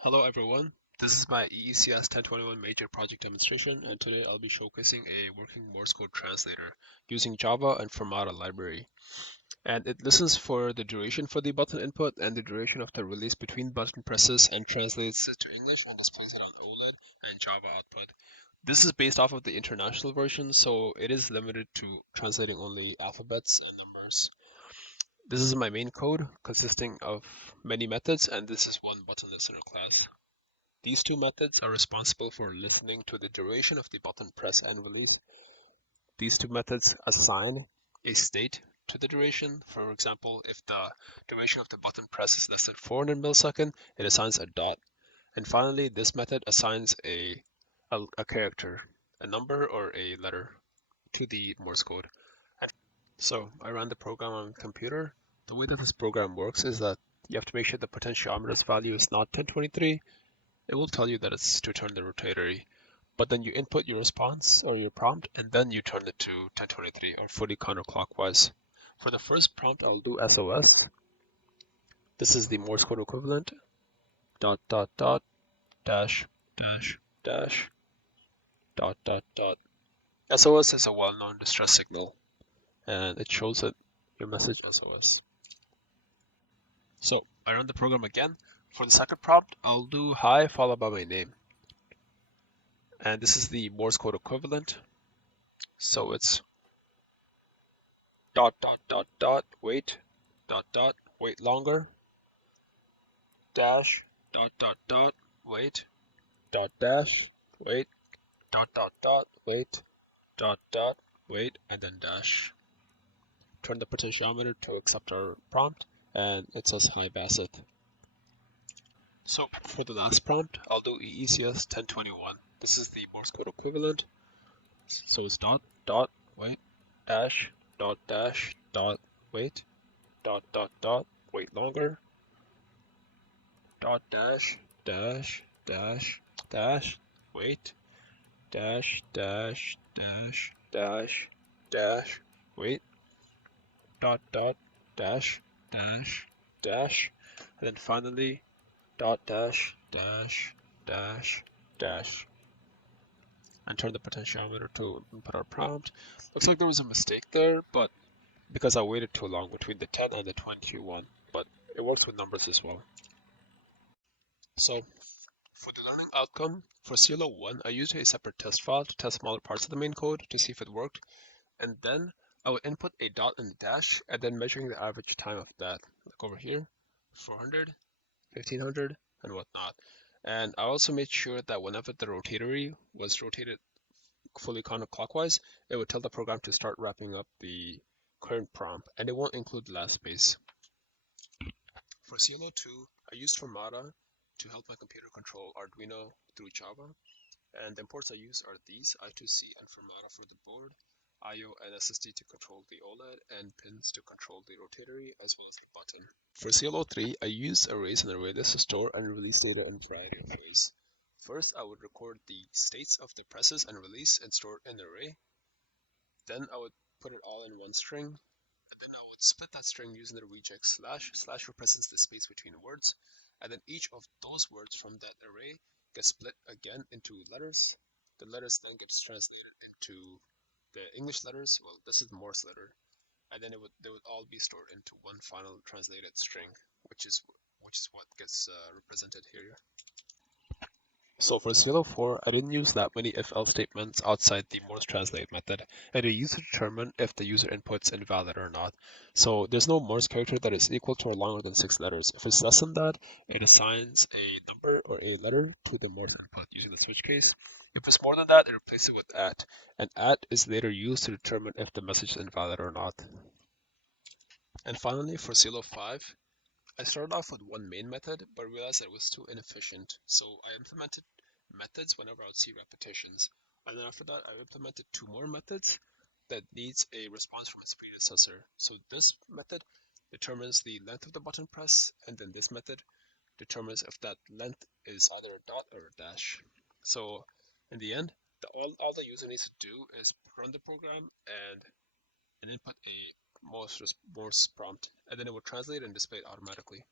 Hello everyone, this is my EECS 1021 major project demonstration, and today I'll be showcasing a working Morse code translator using Java and Fermata library. And it listens for the duration for the button input and the duration of the release between button presses and translates it to English and displays it on OLED and Java output. This is based off of the international version, so it is limited to translating only alphabets and numbers. This is my main code consisting of many methods, and this is one button listener class. These two methods are responsible for listening to the duration of the button press and release. These two methods assign a state to the duration. For example, if the duration of the button press is less than 400 milliseconds, it assigns a dot. And finally, this method assigns a character, a number or a letter to the Morse code. So I ran the program on the computer. The way that this program works is that you have to make sure the potentiometer's value is not 1023. It will tell you that it's to turn the rotatory, but then you input your response or your prompt, and then you turn it to 1023 or fully counterclockwise. For the first prompt, I'll do SOS. This is the Morse code equivalent. Dot dot dot dash dash dash dot dot dot. SOS is a well-known distress signal, and it shows it your message SOS. So I run the program again. For the second prompt, I'll do hi followed by my name. And this is the Morse code equivalent. So it's dot dot dot dot wait longer dash dot wait dot dash wait wait wait and then dash. Turn the potentiometer to accept our prompt, and it says hi Basit. So for the last prompt, I'll do EECS 1021. This is the Morse code equivalent. So it's dot wait dash wait wait longer dot dash wait dash wait dash dash and then finally dash and turn the potentiometer to input our prompt. Looks like there was a mistake there, but because I waited too long between the 10 and the 21, but it works with numbers as well. So for the learning outcome, for CLO 1, I used a separate test file to test smaller parts of the main code to see if it worked, and then I would input a dot and a dash, and then measuring the average time of that, like over here, 400, 1500, and whatnot. And I also made sure that whenever the rotatory was rotated fully counterclockwise, it would tell the program to start wrapping up the current prompt, and it won't include the last space. For CLO 2, I used Fermata to help my computer control Arduino through Java, and the imports I use are these, I2C and Fermata for the board, I/O and SSD to control the OLED, and pins to control the rotatory as well as the button. For CLO3, I used arrays and ArrayList to store and release data in a variety of ways. First, I would record the states of the presses and release and store it in an array. Then I would put it all in one string, and then I would split that string using the regex slash. Slash represents the space between words, and then each of those words from that array gets split again into letters. The letters then gets translated into the English letters. Well, this is the Morse letter, and then they would all be stored into one final translated string, which is what gets represented here. So for CLO 4, I didn't use that many if-else statements outside the Morse translate method, and I used to determine if the user input's invalid or not. So there's no Morse character that is equal to or longer than 6 letters. If it's less than that, it assigns a number or a letter to the Morse input using the switch case. If it's more than that, it replaces it with @ and @ is later used to determine if the message is invalid or not. And finally, for CLO 5, I started off with one main method, but realized that it was too inefficient, so I implemented methods whenever I would see repetitions. And then after that, I implemented two more methods that needs a response from its predecessor. So this method determines the length of the button press, and then this method determines if that length is either a dot or a dash. So in the end, all the user needs to do is run the program and input a Morse prompt, and then it will translate and display it automatically.